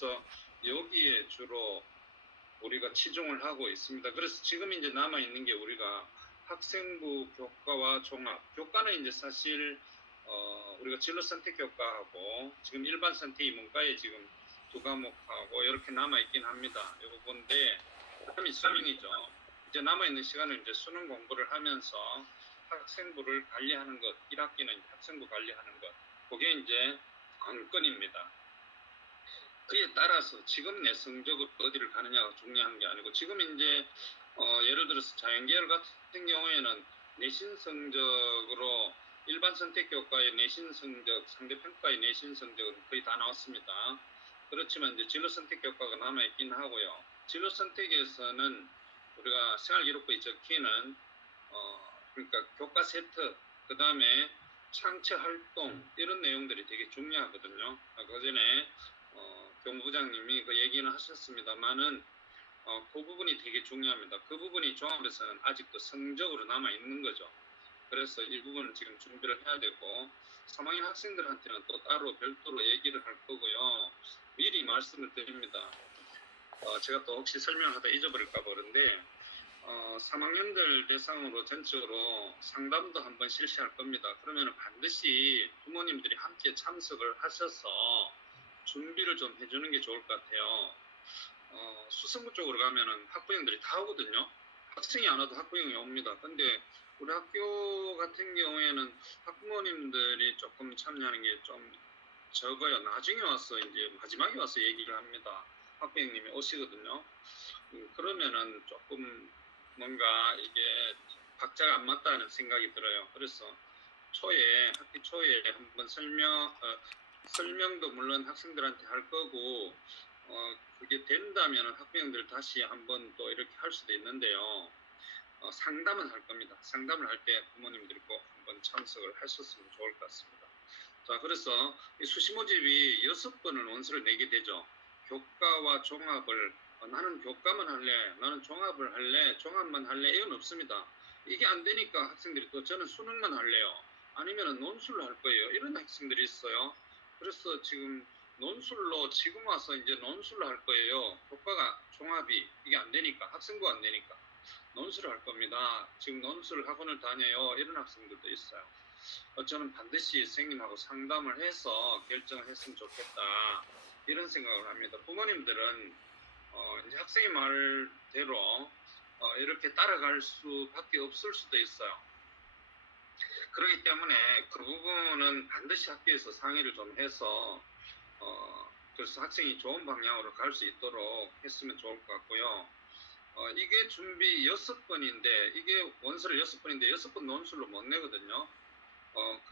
그래서 여기에 주로 우리가 치중을 하고 있습니다. 그래서 지금 이제 남아 있는 게 우리가 학생부 교과와 종합. 교과는 이제 사실 우리가 진로 선택 교과하고 지금 일반 선택이 문과에 지금 2과목하고 이렇게 남아 있긴 합니다. 요건데 그다음에 수능이죠. 이제 남아 있는 시간을 이제 수능 공부를 하면서 학생부를 관리하는 것, 1학기는 학생부 관리하는 것. 그게 이제 관건입니다. 그에 따라서 지금 내 성적으로 어디를 가느냐가 중요한 게 아니고 지금 이제 예를 들어서 자연계열 같은 경우에는 내신 성적으로 일반 선택교과의 내신 성적, 상대평가의 내신 성적은 거의 다 나왔습니다. 그렇지만 이제 진로 선택교과가 남아있긴 하고요. 진로 선택에서는 우리가 생활기록부에 적히는 그러니까 교과 세트, 그 다음에 창체 활동 이런 내용들이 되게 중요하거든요. 그 전에 교무부장님이 그 얘기는 하셨습니다만은 그 부분이 되게 중요합니다. 그 부분이 종합에서는 아직도 성적으로 남아 있는 거죠. 그래서 이 부분은 지금 준비를 해야 되고 3학년 학생들한테는 또 따로 별도로 얘기를 할 거고요. 미리 말씀을 드립니다. 제가 또 혹시 설명하다 잊어버릴까 그런데 3학년들 대상으로 전적으로 상담도 한번 실시할 겁니다. 그러면 반드시 부모님들이 함께 참석을 하셔서 준비를 좀 해주는 게 좋을 것 같아요. 수성구 쪽으로 가면은 학부형들이 다 오거든요. 학생이 안 와도 학부형이 옵니다. 근데 우리 학교 같은 경우에는 학부모님들이 조금 참여하는 게 좀 적어요. 나중에 와서 이제 마지막에 와서 얘기를 합니다. 학부형님이 오시거든요. 그러면은 조금 뭔가 이게 박자가 안 맞다는 생각이 들어요. 그래서 학기 초에 한번 설명도 물론 학생들한테 할 거고 그게 된다면 학부형들 다시 한번 또 이렇게 할 수도 있는데요. 상담은 할 겁니다. 상담을 할 때 부모님들이 꼭 한번 참석을 하셨으면 좋을 것 같습니다. 자, 그래서 이 수시 모집이 6번을 원서를 내게 되죠. 교과와 종합을 나는 교과만 할래, 나는 종합을 할래, 종합만 할래 이건 없습니다. 이게 안 되니까 학생들이 또 저는 수능만 할래요. 아니면 논술로 할 거예요. 이런 학생들이 있어요. 그래서 지금 논술로 지금 와서 이제 논술로 할 거예요. 교과가 종합이 이게 안 되니까 학생부 안 되니까 논술을 할 겁니다. 지금 논술 학원을 다녀요. 이런 학생들도 있어요. 저는 반드시 선생님하고 상담을 해서 결정을 했으면 좋겠다 이런 생각을 합니다. 부모님들은 이제 학생의 말대로 이렇게 따라갈 수밖에 없을 수도 있어요. 그렇기 때문에 그 부분은 반드시 학교에서 상의를 좀 해서 그래서 학생이 좋은 방향으로 갈 수 있도록 했으면 좋을 것 같고요. 이게 준비 6번인데 이게 원서를 6번인데 6번 논술로 못 내거든요.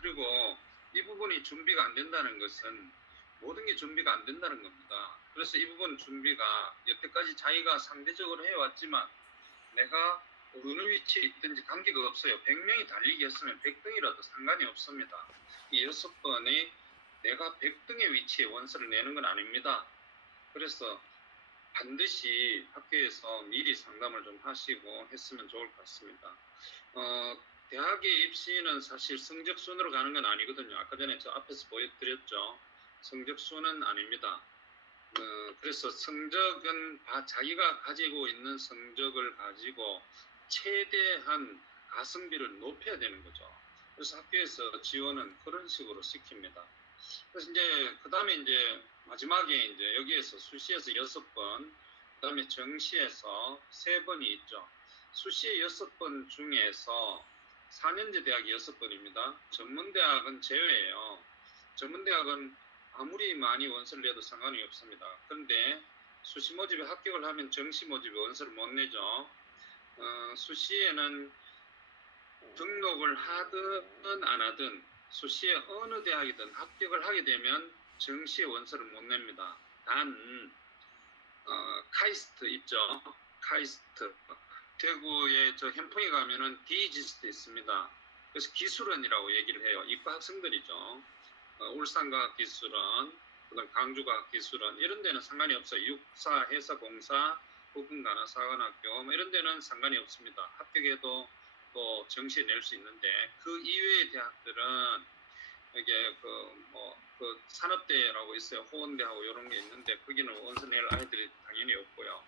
그리고 이 부분이 준비가 안 된다는 것은 모든 게 준비가 안 된다는 겁니다. 그래서 이 부분 준비가 여태까지 자기가 상대적으로 해왔지만 내가 어느 위치에 있든지 관계가 없어요. 100명이 달리기 했으면 100등이라도 상관이 없습니다. 이 6번이 내가 100등의 위치에 원서를 내는 건 아닙니다. 그래서 반드시 학교에서 미리 상담을 좀 하시고 했으면 좋을 것 같습니다. 대학의 입시는 사실 성적순으로 가는 건 아니거든요. 아까 전에 저 앞에서 보여드렸죠. 성적순은 아닙니다. 그래서 성적은 자기가 가지고 있는 성적을 가지고 최대한 가성비를 높여야 되는 거죠. 그래서 학교에서 지원은 그런 식으로 시킵니다. 그래서 이제 그 다음에 이제 마지막에 이제 여기에서 수시에서 6번, 그 다음에 정시에서 3번이 있죠. 수시의 6번 중에서 4년제 대학이 6번입니다. 전문대학은 제외예요. 전문대학은 아무리 많이 원서를 내도 상관이 없습니다. 그런데 수시 모집에 합격을 하면 정시 모집에 원서를 못 내죠. 수시에는 등록을 하든 안 하든 수시에 어느 대학이든 합격을 하게 되면 정시에 원서를 못 냅니다. 단 카이스트 있죠. 카이스트 대구에 저 현풍에 가면은 디지스트 있습니다. 그래서 기술원이라고 얘기를 해요. 이과 학생들이죠. 울산과학기술원, 그다음 광주과학기술원 이런 데는 상관이 없어요. 육사, 해사공사, 부분간호사관학교 뭐 이런 데는 상관이 없습니다. 합격해도 또 정시에 낼 수 있는데 그 이외의 대학들은 이게 그 산업대라고 있어요. 호원대하고 이런 게 있는데 거기는 원서 낼 아이들이 당연히 없고요.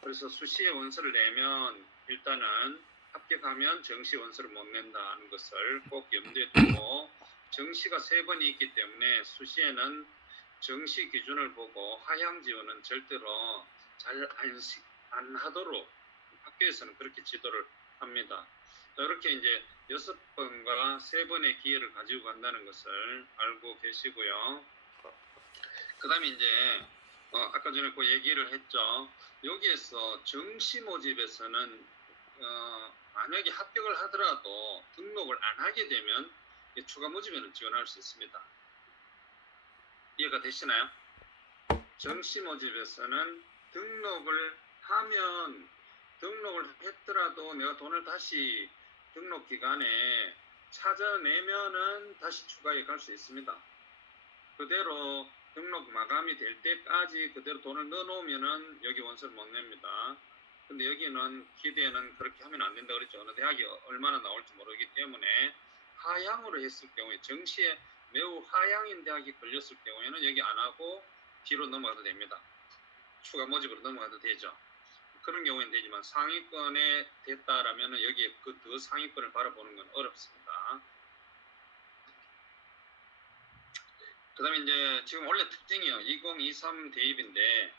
그래서 수시에 원서를 내면 일단은 합격하면 정시 원서를 못 낸다는 것을 꼭 염두에 두고 정시가 3번이 있기 때문에 수시에는 정시 기준을 보고 하향 지원은 절대로 잘 안 하도록 학교에서는 그렇게 지도를 합니다. 이렇게 이제 6번과 3번의 기회를 가지고 간다는 것을 알고 계시고요. 그 다음에 이제 아까 전에 그 얘기를 했죠. 여기에서 정시 모집에서는 만약에 합격을 하더라도 등록을 안 하게 되면 추가 모집에는 지원할 수 있습니다. 이해가 되시나요? 정시 모집에서는 등록을 하면 등록을 했더라도 내가 돈을 다시 등록 기간에 찾아내면은 다시 추가에 갈 수 있습니다. 그대로 등록 마감이 될 때까지 그대로 돈을 넣어놓으면은 여기 원서를 못 냅니다. 근데 여기는 기대는 그렇게 하면 안 된다 그랬죠. 어느 대학이 얼마나 나올지 모르기 때문에 하향으로 했을 경우에 정시에 매우 하향인 대학이 걸렸을 경우에는 여기 안 하고 뒤로 넘어가도 됩니다. 추가 모집으로 넘어가도 되죠. 그런 경우에는 되지만 상위권에 됐다라면 여기에 그 더 상위권을 바라보는 건 어렵습니다. 그 다음에 이제 지금 원래 특징이요. 2023 대입인데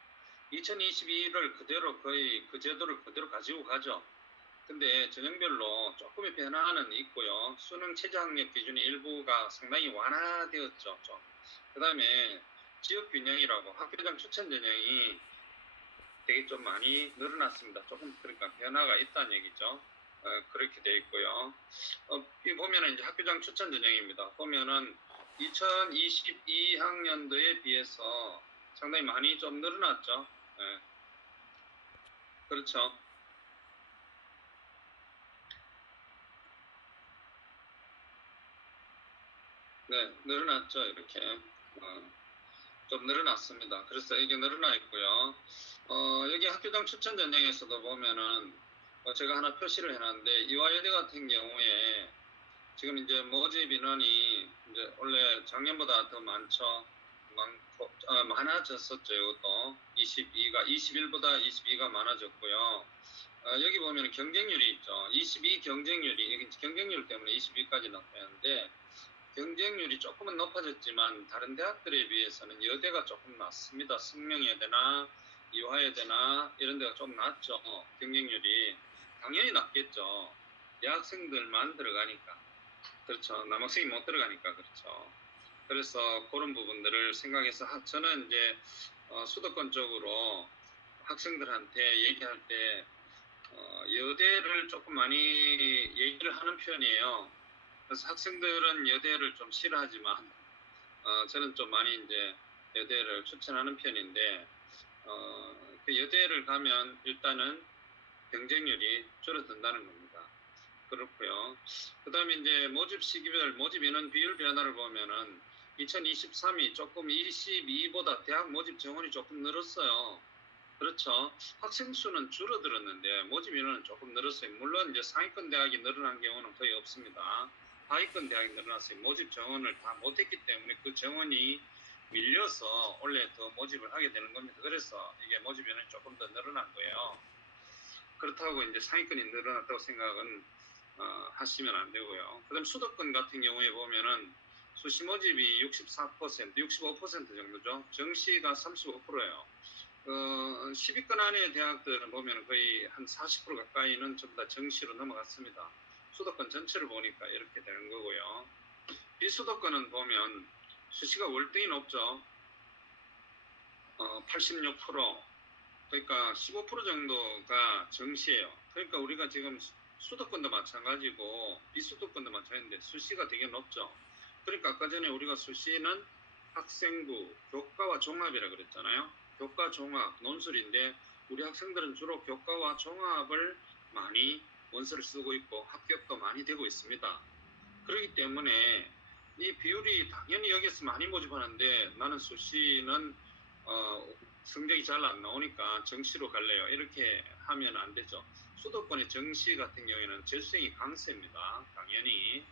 2022를 그대로 거의 그 제도를 그대로 가지고 가죠. 근데 전형별로 조금의 변화는 있고요. 수능 최저 학력 기준의 일부가 상당히 완화되었죠. 그 다음에 지역 균형이라고 학교장 추천 전형이 되게 좀 많이 늘어났습니다. 조금 그러니까 변화가 있다는 얘기죠. 그렇게 되어 있고요. 이 보면은 이제 학교장 추천 전형입니다. 보면은 2022학년도에 비해서 상당히 많이 좀 늘어났죠. 네. 그렇죠. 네, 늘어났죠. 이렇게 좀 늘어났습니다. 그래서 이게 늘어나 있고요. 여기 학교장 추천 전형에서도 보면은 제가 하나 표시를 해놨는데 이화여대 같은 경우에 지금 이제 모집 인원이 이제 원래 작년보다 더 많죠. 많아졌었죠. 이것도 21보다 22가 많아졌고요. 여기 보면 경쟁률이 있죠. 22 경쟁률이 경쟁률 때문에 22까지 나타났는데 경쟁률이 조금은 높아졌지만 다른 대학들에 비해서는 여대가 조금 낮습니다. 숙명여대나 이화여대나 이런 데가 좀 낮죠. 경쟁률이 당연히 낮겠죠. 대학생들만 들어가니까. 그렇죠. 남학생이 못 들어가니까 그렇죠. 그래서 그런 부분들을 생각해서 저는 이제 수도권 쪽으로 학생들한테 얘기할 때 여대를 조금 많이 얘기를 하는 편이에요. 그래서 학생들은 여대를 좀 싫어하지만 저는 좀 많이 이제 여대를 추천하는 편인데 그 여대를 가면 일단은 경쟁률이 줄어든다는 겁니다. 그렇고요. 그 다음에 이제 모집 시기별 모집 인원 비율 변화를 보면은 2023이 조금 22보다 대학 모집 정원이 조금 늘었어요. 그렇죠. 학생 수는 줄어들었는데 모집 인원은 조금 늘었어요. 물론 이제 상위권 대학이 늘어난 경우는 거의 없습니다. 하위권 대학이 늘어났어요. 모집 정원을 다 못했기 때문에 그 정원이 밀려서 원래 더 모집을 하게 되는 겁니다. 그래서 이게 모집 인원이 조금 더 늘어난 거예요. 그렇다고 이제 상위권이 늘어났다고 생각은 하시면 안 되고요. 그다음 수도권 같은 경우에 보면은 수시 모집이 64%, 65% 정도죠. 정시가 35%예요. 10위권 안의 대학들은 보면 거의 한 40% 가까이는 전부 다 정시로 넘어갔습니다. 수도권 전체를 보니까 이렇게 되는 거고요. 비수도권은 보면 수시가 월등히 높죠. 86%, 그러니까 15% 정도가 정시예요. 그러니까 우리가 지금 수도권도 마찬가지고 비수도권도 마찬가지인데 수시가 되게 높죠. 그러니까 아까 전에 우리가 수시는 학생부, 교과와 종합이라 그랬잖아요. 교과 종합 논술인데 우리 학생들은 주로 교과와 종합을 많이 원서를 쓰고 있고 합격도 많이 되고 있습니다. 그렇기 때문에 이 비율이 당연히 여기서 많이 모집하는데 나는 수시는 성적이 잘 안 나오니까 정시로 갈래요. 이렇게 하면 안 되죠. 수도권의 정시 같은 경우에는 재수생이 강세입니다. 당연히.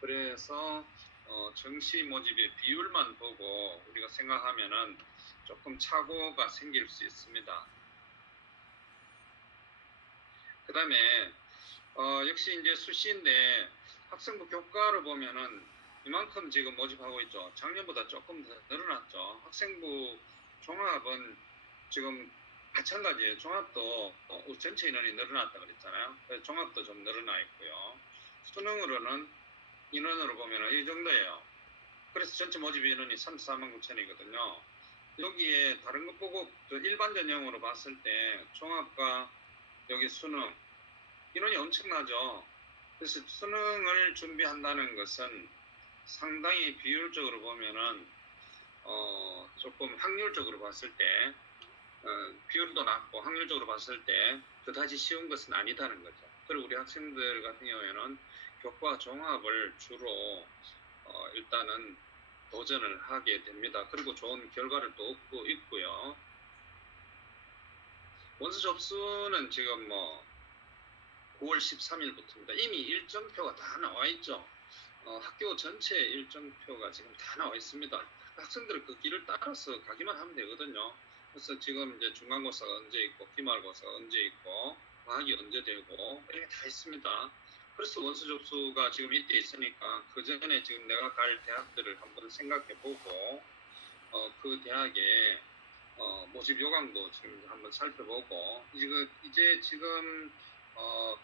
그래서 정시 모집의 비율만 보고 우리가 생각하면은 조금 착오가 생길 수 있습니다. 그 다음에 역시 이제 수시인데 학생부 교과를 보면은 이만큼 지금 모집하고 있죠. 작년보다 조금 더 늘어났죠. 학생부 종합은 지금 마찬가지예요. 종합도 전체 인원이 늘어났다 그랬잖아요. 그래서 종합도 좀 늘어나 있고요. 수능으로는 인원으로 보면은 이 정도예요. 그래서 전체 모집 인원이 34만 9천이거든요. 여기에 다른 것 보고 일반 전형으로 봤을 때 종합과 여기 수능 인원이 엄청나죠. 그래서 수능을 준비한다는 것은 상당히 비율적으로 보면은 조금 확률적으로 봤을 때 비율도 낮고 확률적으로 봤을 때 그다지 쉬운 것은 아니다는 거죠. 그리고 우리 학생들 같은 경우에는 교과 종합을 주로 일단은 도전을 하게 됩니다. 그리고 좋은 결과를 또 얻고 있고요. 원서 접수는 지금 9월 13일부터입니다. 이미 일정표가 다 나와 있죠. 학교 전체 일정표가 지금 다 나와 있습니다. 학생들은 그 길을 따라서 가기만 하면 되거든요. 그래서 지금 이제 중간고사가 언제 있고 기말고사가 언제 있고 방학이 언제 되고 이렇게 다 있습니다. 그래서 원서 접수가 지금 이때 있으니까 그 전에 지금 내가 갈 대학들을 한번 생각해보고 그 대학의 모집 요강도 지금 한번 살펴보고 이제 지금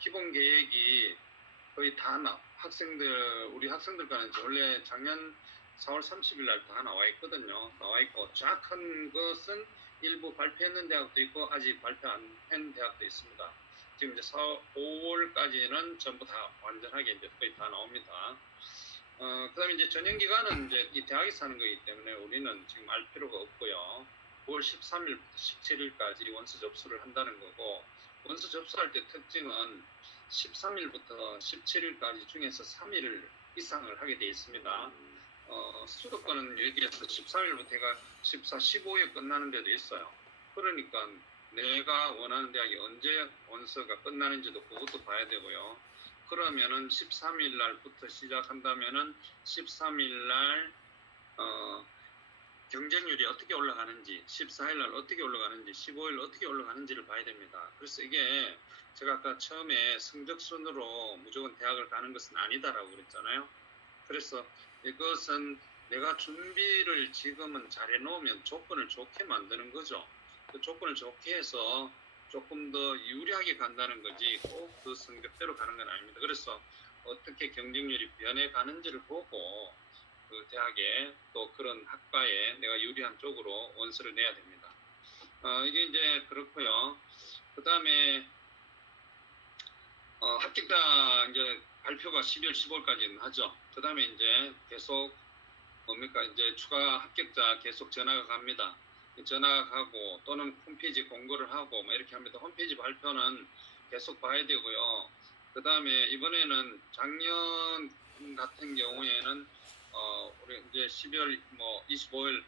기본 계획이 거의 다 우리 학생들과는 원래 작년 4월 30일 날 다 나와 있거든요. 나와 있고 정확한 것은 일부 발표했는 대학도 있고 아직 발표 안 한 대학도 있습니다. 지금 이제 5월까지는 전부 다 완전하게 이제 거의 다 나옵니다. 그다음에 이제 전형 기간은 이제 이 대학에서 하는 거기 때문에 우리는 지금 알 필요가 없고요. 9월 13일부터 17일까지 원서 접수를 한다는 거고 원서 접수할 때 특징은 13일부터 17일까지 중에서 3일 이상을 하게 되어 있습니다. 수도권은 여기에서 13일부터 해가 14, 15에 끝나는 데도 있어요. 그러니까 내가 원하는 대학이 언제 원서가 끝나는지도 그것도 봐야 되고요. 그러면은 13일 날부터 시작한다면은 13일 날 경쟁률이 어떻게 올라가는지, 14일 날 어떻게 올라가는지, 15일 어떻게 올라가는지를 봐야 됩니다. 그래서 이게 제가 아까 처음에 성적 순으로 무조건 대학을 가는 것은 아니다라고 그랬잖아요. 그래서 이것은 내가 준비를 지금은 잘 해놓으면 조건을 좋게 만드는 거죠. 그 조건을 좋게 해서 조금 더 유리하게 간다는 거지 꼭 그 성적대로 가는 건 아닙니다. 그래서 어떻게 경쟁률이 변해가는지를 보고 그 대학에 또 그런 학과에 내가 유리한 쪽으로 원서를 내야 됩니다. 이게 이제 그렇고요. 그 다음에 합격자 이제 발표가 12월 15일까지는 하죠. 그 다음에 이제 계속 뭡니까 이제 추가 합격자 계속 전화가 갑니다. 전화가 가고 또는 홈페이지 공고를 하고 뭐 이렇게 합니다. 홈페이지 발표는 계속 봐야 되고요. 그 다음에 이번에는 작년 같은 경우에는 우리 이제 12월 25일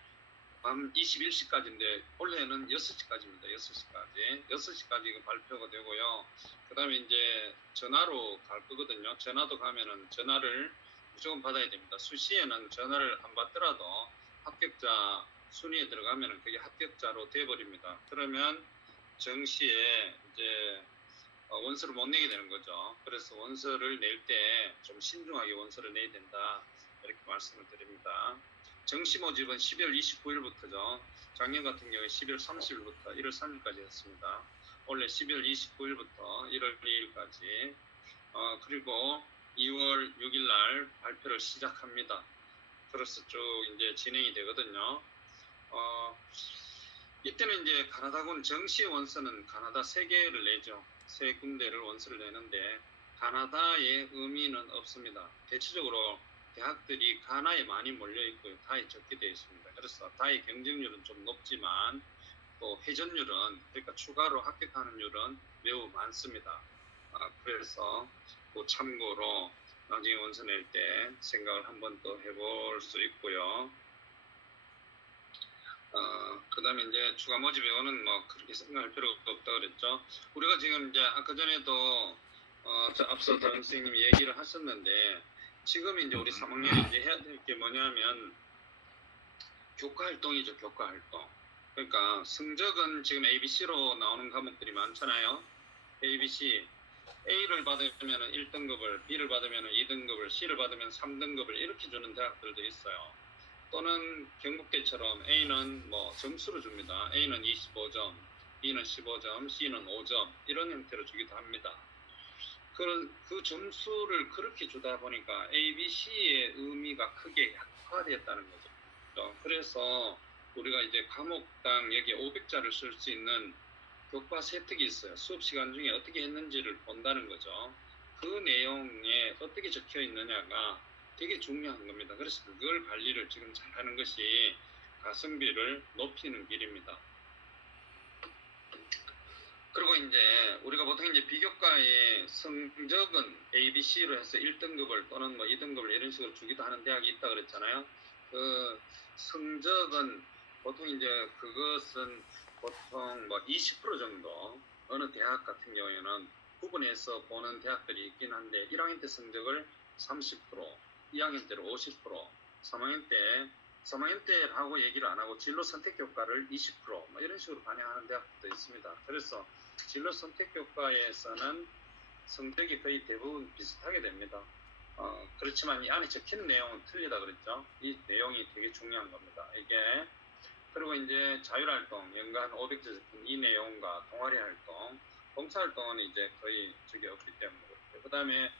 밤 21시까지인데 올해는 6시까지입니다. 6시까지. 6시까지 발표가 되고요. 그 다음에 이제 전화로 갈 거거든요. 전화도 가면은 전화를 무조건 받아야 됩니다. 수시에는 전화를 안 받더라도 합격자 순위에 들어가면은 그게 합격자로 돼버립니다. 그러면 정시에 이제 원서를 못 내게 되는 거죠. 그래서 원서를 낼 때 좀 신중하게 원서를 내야 된다. 이렇게 말씀을 드립니다. 정시 모집은 12월 29일부터죠. 작년 같은 경우에 12월 30일부터 1월 3일까지 했습니다. 원래 12월 29일부터 1월 2일까지 그리고 2월 6일 날 발표를 시작합니다. 그래서 쭉 이제 진행이 되거든요. 이때는 이제 가나다군 정시 원서는 가나다 3개를 내죠. 3군데를 원서를 내는데 가나다의 의미는 없습니다. 대체적으로 대학들이 가나에 많이 몰려 있고요. 다에 적게 되어 있습니다. 그래서 다의 경쟁률은 좀 높지만 또 회전율은 그러니까 추가로 합격하는 율은 매우 많습니다. 그래서 또 참고로 나중에 원서 낼 때 생각을 한번 더 해볼 수 있고요. 그 다음에 이제 추가 모집 외고는 그렇게 생각할 필요가 없다 그랬죠. 우리가 지금 이제 아까 전에도 앞서 다른 선생님이 얘기를 하셨는데 지금 이제 우리 3학년이 이제 해야 될 게 뭐냐면 교과 활동이죠. 교과 활동. 그러니까 성적은 지금 ABC로 나오는 과목들이 많잖아요. ABC. A를 받으면 1등급을, B를 받으면 2등급을, C를 받으면 3등급을 이렇게 주는 대학들도 있어요. 또는 경북대처럼 A는 뭐 점수로 줍니다. A는 25점, B는 15점, C는 5점 이런 형태로 주기도 합니다. 그 점수를 그렇게 주다 보니까 A, B, C의 의미가 크게 약화되었다는 거죠. 그래서 우리가 이제 과목당 여기 500자를 쓸 수 있는 교과 세특이 있어요. 수업 시간 중에 어떻게 했는지를 본다는 거죠. 그 내용에 어떻게 적혀 있느냐가 되게 중요한 겁니다. 그래서 그걸 관리를 지금 잘하는 것이 가성비를 높이는 길입니다. 그리고 이제 우리가 보통 이제 비교과의 성적은 A, B, C로 해서 1등급을 또는 뭐 2등급을 이런 식으로 주기도 하는 대학이 있다 그랬잖아요. 그 성적은 보통 이제 그것은 보통 뭐 20% 정도 어느 대학 같은 경우에는 구분해서 보는 대학들이 있긴 한데 1학년 때 성적을 30%, 2학년 때로 50%, 3학년 때라고 얘기를 안 하고 진로 선택 교과를 20% 이런 식으로 반영하는 대학도 있습니다. 그래서 진로 선택 교과에서는 성적이 거의 대부분 비슷하게 됩니다. 그렇지만 이 안에 적힌 내용은 틀리다 그랬죠. 이 내용이 되게 중요한 겁니다. 이게 그리고 이제 자율활동 연간 500자 적힌 이 내용과 동아리활동, 봉사활동은 이제 거의 적이 없기 때문에 그 다음에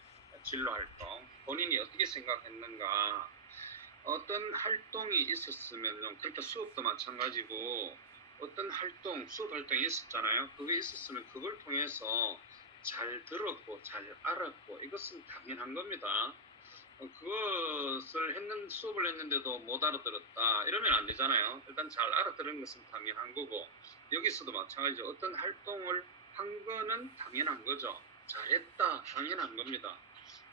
진로활동, 본인이 어떻게 생각했는가, 어떤 활동이 있었으면요. 그러니까 수업도 마찬가지고 어떤 활동, 수업 활동이 있었잖아요. 그게 있었으면 그걸 통해서 잘 들었고 잘 알았고 이것은 당연한 겁니다. 그것을 수업을 했는데도 못 알아들었다 이러면 안 되잖아요. 일단 잘 알아들은 것은 당연한 거고 여기서도 마찬가지죠. 어떤 활동을 한 거는 당연한 거죠. 잘했다 당연한 겁니다.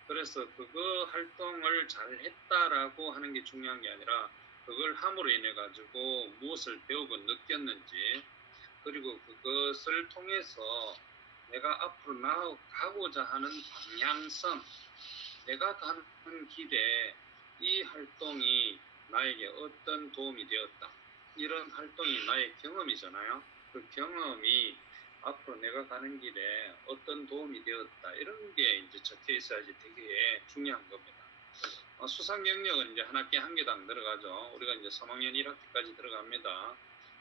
그래서 그거 활동을 잘했다라고 하는 게 중요한 게 아니라 그걸 함으로 인해 가지고 무엇을 배우고 느꼈는지, 그리고 그것을 통해서 내가 앞으로 나아가고자 하는 방향성, 내가 가는 길에 이 활동이 나에게 어떤 도움이 되었다, 이런 활동이 나의 경험이잖아요. 그 경험이 앞으로 내가 가는 길에 어떤 도움이 되었다, 이런 게 이제 적혀 있어야지 되게 중요한 겁니다. 수상 경력은 이제 한 학기 한 개당 들어가죠. 우리가 이제 3학년 1학기까지 들어갑니다.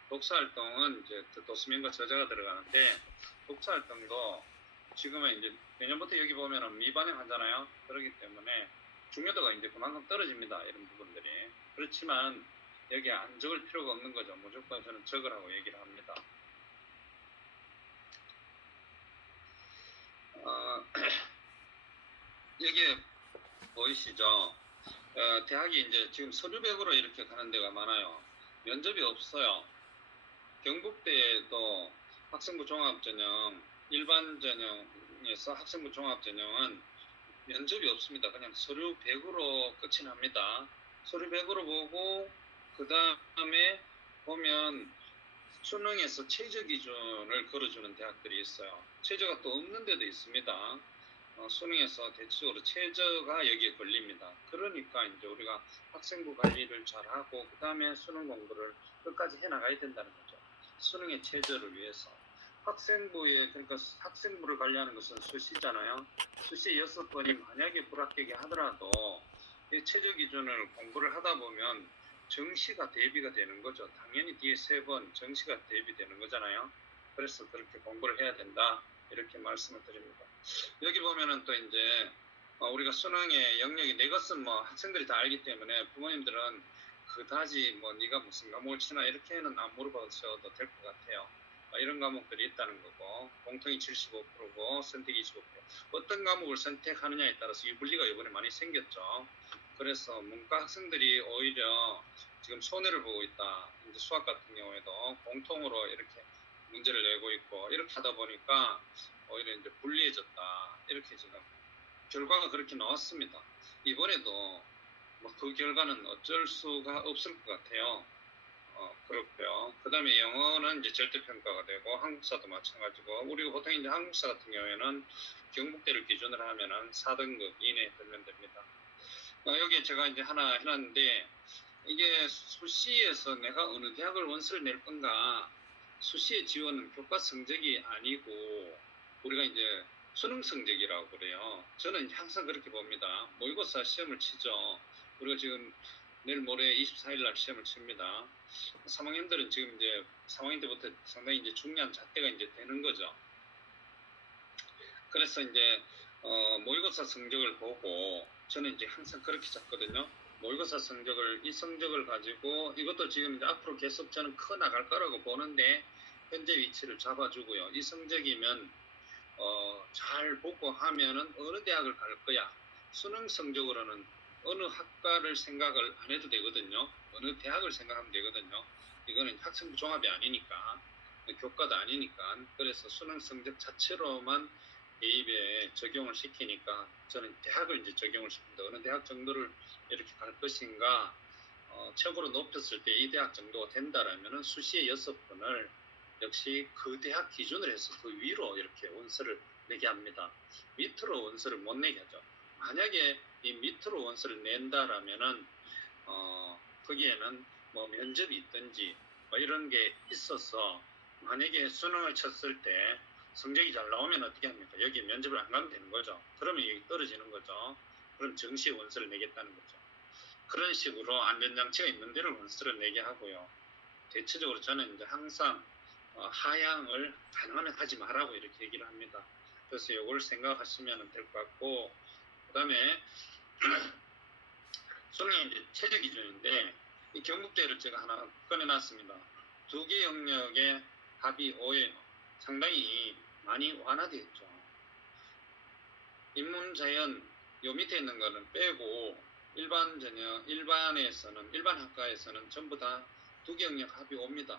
독서 활동은 이제 도서명과 저자가 들어가는데, 독서 활동도 지금은 이제 내년부터 여기 보면은 미반영하잖아요. 그렇기 때문에 중요도가 이제 그만큼 떨어집니다. 이런 부분들이. 그렇지만 여기에 안 적을 필요가 없는 거죠. 무조건 저는 적으라고 얘기를 합니다. 여기에 보이시죠? 대학이 이제 지금 서류백으로 이렇게 가는 데가 많아요. 면접이 없어요. 경북대에도 학생부 종합전형, 일반 전형에서 학생부 종합전형은 면접이 없습니다. 그냥 서류 100으로 끝이 납니다. 서류 100으로 보고 그 다음에 보면 수능에서 최저 기준을 걸어주는 대학들이 있어요. 최저가 또 없는 데도 있습니다. 수능에서 대체적으로 최저가 여기에 걸립니다. 그러니까 이제 우리가 학생부 관리를 잘하고 그 다음에 수능 공부를 끝까지 해나가야 된다는 거죠. 수능의 최저를 위해서. 그러니까 학생부를 관리하는 것은 수시잖아요. 수시 6번이 만약에 불합격이 하더라도 이 최저 기준을 공부를 하다 보면 정시가 대비가 되는 거죠. 당연히 뒤에 3번 정시가 대비되는 거잖아요. 그래서 그렇게 공부를 해야 된다, 이렇게 말씀을 드립니다. 여기 보면은 또 이제 우리가 수능의 영역이 내 것은 뭐 학생들이 다 알기 때문에 부모님들은 그다지 뭐 네가 무슨 과목을 치나 이렇게는 안 물어봐셔도 될 것 같아요. 이런 과목들이 있다는 거고, 공통이 75%고 선택이 25%. 어떤 과목을 선택하느냐에 따라서 유불리가 이번에 많이 생겼죠. 그래서 문과 학생들이 오히려 지금 손해를 보고 있다. 이제 수학 같은 경우에도 공통으로 이렇게 문제를 내고 있고 이렇게 하다 보니까 오히려 이제 불리해졌다, 이렇게 지금 결과가 그렇게 나왔습니다. 이번에도 뭐 그 결과는 어쩔 수가 없을 것 같아요. 그렇고요. 그 다음에 영어는 이제 절대평가가 되고, 한국사도 마찬가지고, 우리가 보통 이제 한국사 같은 경우에는 경북대를 기준으로 하면은 4등급 이내에 들면 됩니다. 여기에 제가 이제 하나 해놨는데, 이게 수시에서 내가 어느 대학을 원서를 낼 건가, 수시의 지원은 교과 성적이 아니고 우리가 이제 수능 성적이라고 그래요. 저는 항상 그렇게 봅니다. 모의고사 시험을 치죠. 우리가 지금 내일 모레 24일 날 시험을 칩니다. 3학년들은 지금 이제 3학년 때부터 상당히 이제 중요한 잣대가 이제 되는 거죠. 그래서 이제 모의고사 성적을 보고 저는 이제 항상 그렇게 잡거든요. 모의고사 성적을, 이 성적을 가지고 이것도 지금 이제 앞으로 계속 저는 커 나갈 거라고 보는데 현재 위치를 잡아주고요. 이 성적이면 잘 보고 하면은 어느 대학을 갈 거야. 수능 성적으로는 어느 학과를 생각을 안 해도 되거든요. 어느 대학을 생각하면 되거든요. 이거는 학생부 종합이 아니니까, 교과도 아니니까. 그래서 수능 성적 자체로만 대입에 적용을 시키니까 저는 대학을 이제 적용을 시킵니다. 어느 대학 정도를 이렇게 갈 것인가, 최고로 높였을 때 이 대학 정도가 된다라면은 수시에 6번을 역시 그 대학 기준으로 해서 그 위로 이렇게 원서를 내게 합니다. 밑으로 원서를 못 내게 하죠. 만약에 이 밑으로 원서를 낸다라면은 거기에는 뭐 면접이 있든지 뭐 이런 게 있어서 만약에 수능을 쳤을 때 성적이 잘 나오면 어떻게 합니까? 여기 면접을 안 가면 되는 거죠. 그러면 여기 떨어지는 거죠. 그럼 정시에 원서를 내겠다는 거죠. 그런 식으로 안전장치가 있는 데를 원서를 내게 하고요. 대체적으로 저는 이제 항상 하향을 가능하면 하지 말라고 이렇게 얘기를 합니다. 그래서 이걸 생각하시면 될 것 같고, 그 다음에 수능이 이제 최저 기준인데 이 경북대를 제가 하나 꺼내놨습니다. 두 개 영역의 합이 5예요. 상당히 많이 완화되었죠. 인문자연 요 밑에 있는 거는 빼고 일반 전형, 일반 학과에서는 전부 다 두 개 영역 합이 5입니다.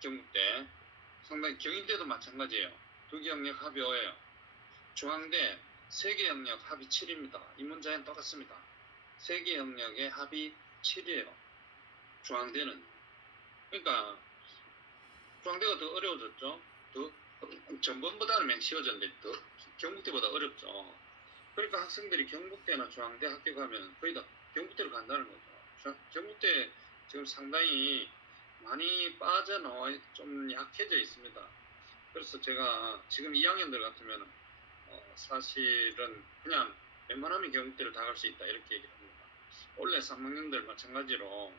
경북대. 상당히 경희대도 마찬가지예요. 두 개 영역 합이 5예요. 중앙대 세 개 영역 합이 7입니다. 인문자연 똑같습니다. 세 개 영역의 합이 7이에요. 중앙대는. 그러니까 중앙대가 더 어려워졌죠. 더 전번보다는 쉬워졌는데 더 경북대보다 어렵죠. 그러니까 학생들이 경북대나 중앙대 학교 가면 거의 다 경북대로 간다는 거죠. 경북대 지금 상당히 많이 빠져나와 좀 약해져 있습니다. 그래서 제가 지금 2학년들 같으면 사실은 그냥 웬만하면 경북대를 다 갈 수 있다 이렇게 얘기를 합니다. 원래 3학년들 마찬가지로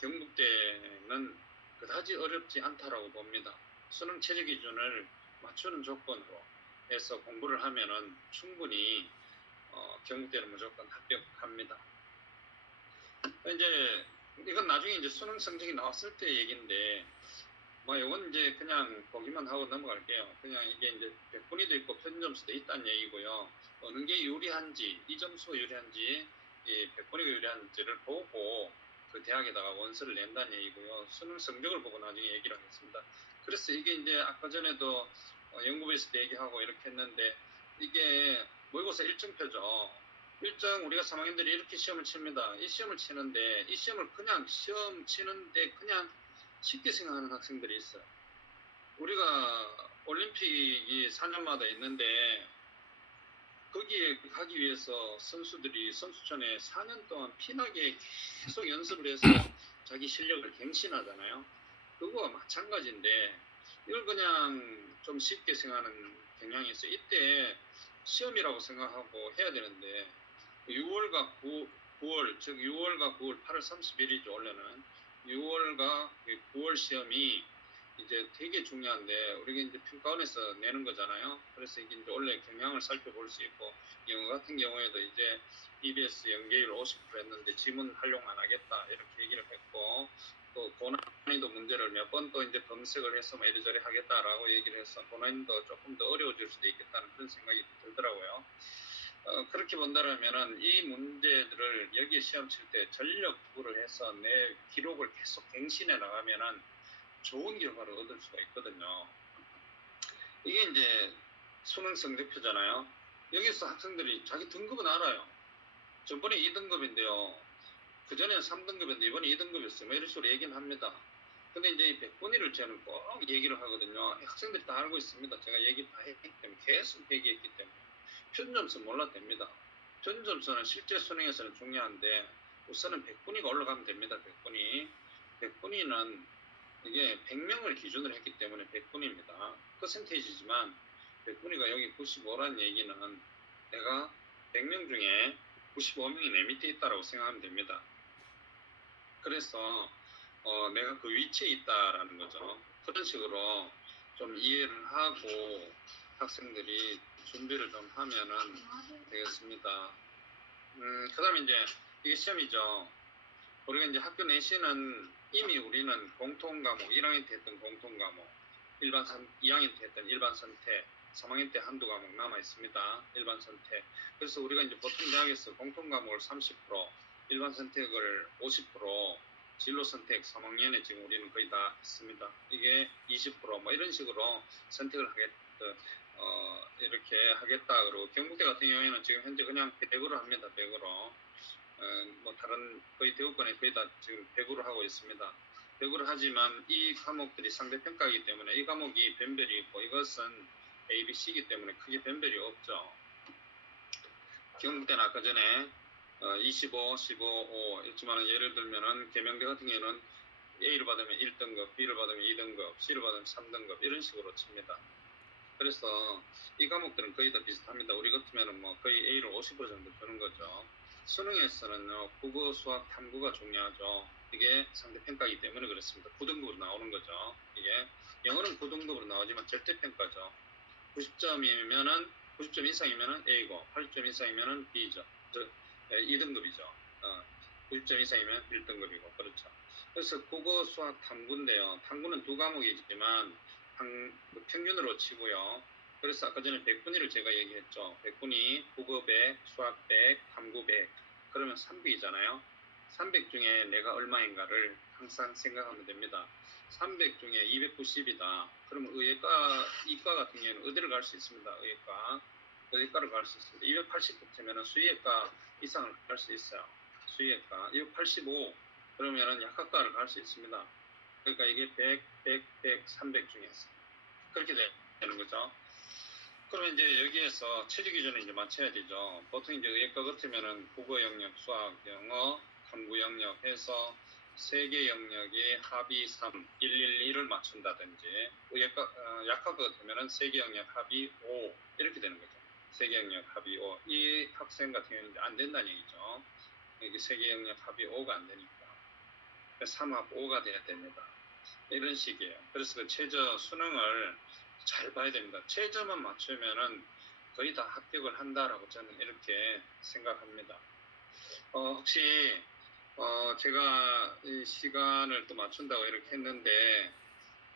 경북대는 그다지 어렵지 않다라고 봅니다. 수능 최저 기준을 맞추는 조건으로 해서 공부를 하면은 충분히 경북대는 무조건 합격합니다. 이제 이건 나중에 이제 수능 성적이 나왔을 때 얘기인데 뭐 이건 이제 그냥 보기만 하고 넘어갈게요. 그냥 이게 이제 백분위도 있고 편점수도 있다는 얘기고요. 어느 게 유리한지, 이 점수가 유리한지, 이 백분위가 유리한지를 보고 그 대학에다가 원서를 낸다는 얘기고요. 수능 성적을 보고 나중에 얘기를 하겠습니다. 그래서 이게 이제 아까 전에도 연구부에서 얘기하고 이렇게 했는데 이게 모의고사 일정표죠. 일정 우리가 3학년들이 이렇게 시험을 칩니다. 이 시험을 치는데 이 시험을 그냥 시험 치는데 그냥 쉽게 생각하는 학생들이 있어요. 우리가 올림픽이 4년마다 있는데 거기에 가기 위해서 선수들이 선수촌에 4년 동안 피나게 계속 연습을 해서 자기 실력을 갱신하잖아요. 그거와 마찬가지인데 이걸 그냥 좀 쉽게 생각하는 경향이 있어요. 이때 시험이라고 생각하고 해야 되는데 6월과 9월, 즉 6월과 9월, 8월 30일이죠. 원래는 6월과 9월 시험이 이제 되게 중요한데 우리가 이제 평가원에서 내는 거잖아요. 그래서 이게 이제 원래 경향을 살펴볼 수 있고 영어 같은 경우에도 이제 EBS 연계율 50% 했는데 지문 활용 안 하겠다 이렇게 얘기를 했고 또 고난이도 문제를 몇 번 또 이제 검색을 해서 뭐 이래저래 하겠다라고 얘기를 해서 고난이도 조금 더 어려워질 수도 있겠다는 그런 생각이 들더라고요. 그렇게 본다면은 이 문제들을 여기 시험 칠 때 전력 투구를 해서 내 기록을 계속 갱신해 나가면은 좋은 결과를 얻을 수가 있거든요. 이게 이제 수능 성적표잖아요. 여기서 학생들이 자기 등급은 알아요. 전번에 2등급인데요. 그전에는 3등급인데 이번에 2등급이었어요. 뭐 이런 식으로 얘기는 합니다. 근데 이제 이 백분위를 저는 꼭 얘기를 하거든요. 학생들이 다 알고 있습니다. 제가 얘기 다 했기 때문에 계속 얘기했기 때문에 편점수 몰라도 됩니다. 전점수는 실제 수능에서는 중요한데 우선은 100분위가 올라가면 됩니다. 100분위는 이게 100명을 기준으로 했기 때문에 100분위입니다. 퍼센테이지지만 100분위가 여기 95라는 얘기는 내가 100명 중에 95명이 내 밑에 있다라고 생각하면 됩니다. 그래서 내가 그 위치에 있다라는 거죠. 그런 식으로 좀 이해를 하고 학생들이 준비를 좀 하면은 되겠습니다. 그 다음에 이제 이게 시험이죠. 우리가 이제 학교 내신은 이미 우리는 공통 과목, 1학년 때 했던 공통 과목, 2학년 때 했던 일반 선택, 3학년 때 한두 과목 남아 있습니다. 일반 선택. 그래서 우리가 이제 보통 대학에서 공통 과목을 30%, 일반 선택을 50%, 진로 선택 3학년에 지금 우리는 거의 다 했습니다. 이게 20%뭐 이런 식으로 선택을 이렇게 하겠다. 그러고 경북대 같은 경우에는 지금 현재 그냥 100으로 합니다. 100으로. 뭐 다른 거의 대부분에 거의 다 지금 100으로 하고 있습니다. 100으로 하지만 이 과목들이 상대평가이기 때문에 이 과목이 변별이 있고 이것은 A, B, C이기 때문에 크게 변별이 없죠. 경북대는 아까 전에 25, 15, 5 있지만 예를 들면은 계명대 같은 경우는 A를 받으면 1등급, B를 받으면 2등급, C를 받으면 3등급 이런 식으로 칩니다. 그래서 이 과목들은 거의 다 비슷합니다. 우리 같으면 뭐 거의 A를 50% 정도 주는 거죠. 수능에서는요, 국어, 수학, 탐구가 중요하죠. 이게 상대평가이기 때문에 그렇습니다. 9등급으로 나오는 거죠. 이게 영어는 9등급으로 나오지만 절대평가죠. 90점이면은 90점 이상이면은 A고 80점 이상이면은 B죠. 2등급이죠. 90점 이상이면 1등급이고 그렇죠. 그래서 국어, 수학, 탐구인데요. 탐구는 두 과목이지만 평균으로 치고요. 그래서 아까 전에 100분위를 제가 얘기했죠. 100분위 국어 100, 수학 100, 탐구 100. 그러면 300이잖아요. 300 중에 내가 얼마인가를 항상 생각하면 됩니다. 300 중에 290이다. 그러면 의예과, 이과 같은 경우에는 의대를 갈 수 있습니다. 의예과를 갈 수 있습니다. 280 붙으면 수의예과 이상을 갈 수 있어요. 수의예과. 285 그러면은 약학과를 갈 수 있습니다. 그러니까 이게 100, 100, 100, 300 중에서 그렇게 되는 거죠. 그러면 이제 여기에서 체제 기준을 이제 맞춰야 되죠. 보통 이제 의예과 같으면은 국어 영역, 수학, 영어, 탐구 영역 해서 세 개 영역이 합이 3, 112를 맞춘다든지 약학과 같으면은 세 개 영역 합이 5 이렇게 되는 거죠. 세 개 영역 합이 5. 이 학생 같은 경우는 이제 안 된다는 얘기죠. 여기 세 개 영역 합이 5가 안 되니까 3합 5가 돼야 됩니다. 이런 식이에요. 그래서 그 최저 수능을 잘 봐야 됩니다. 최저만 맞추면은 거의 다 합격을 한다라고 저는 이렇게 생각합니다. 혹시 제가 이 시간을 또 맞춘다고 이렇게 했는데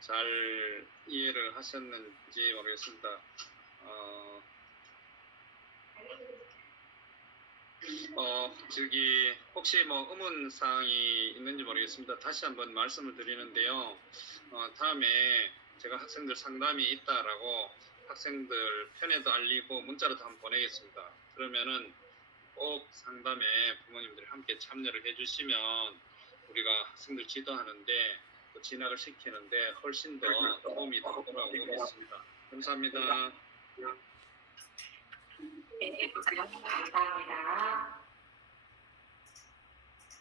잘 이해를 하셨는지 모르겠습니다. 저기 혹시 뭐 의문 사항이 있는지 모르겠습니다. 다시 한번 말씀을 드리는데요. 다음에 제가 학생들 상담이 있다라고 학생들 편에도 알리고 문자로도 한번 보내겠습니다. 그러면은 꼭 상담에 부모님들이 함께 참여를 해주시면 우리가 학생들 지도하는데 진학을 시키는데 훨씬 더 도움이 되리라고 믿습니다. 감사합니다. 네, 감사합니다.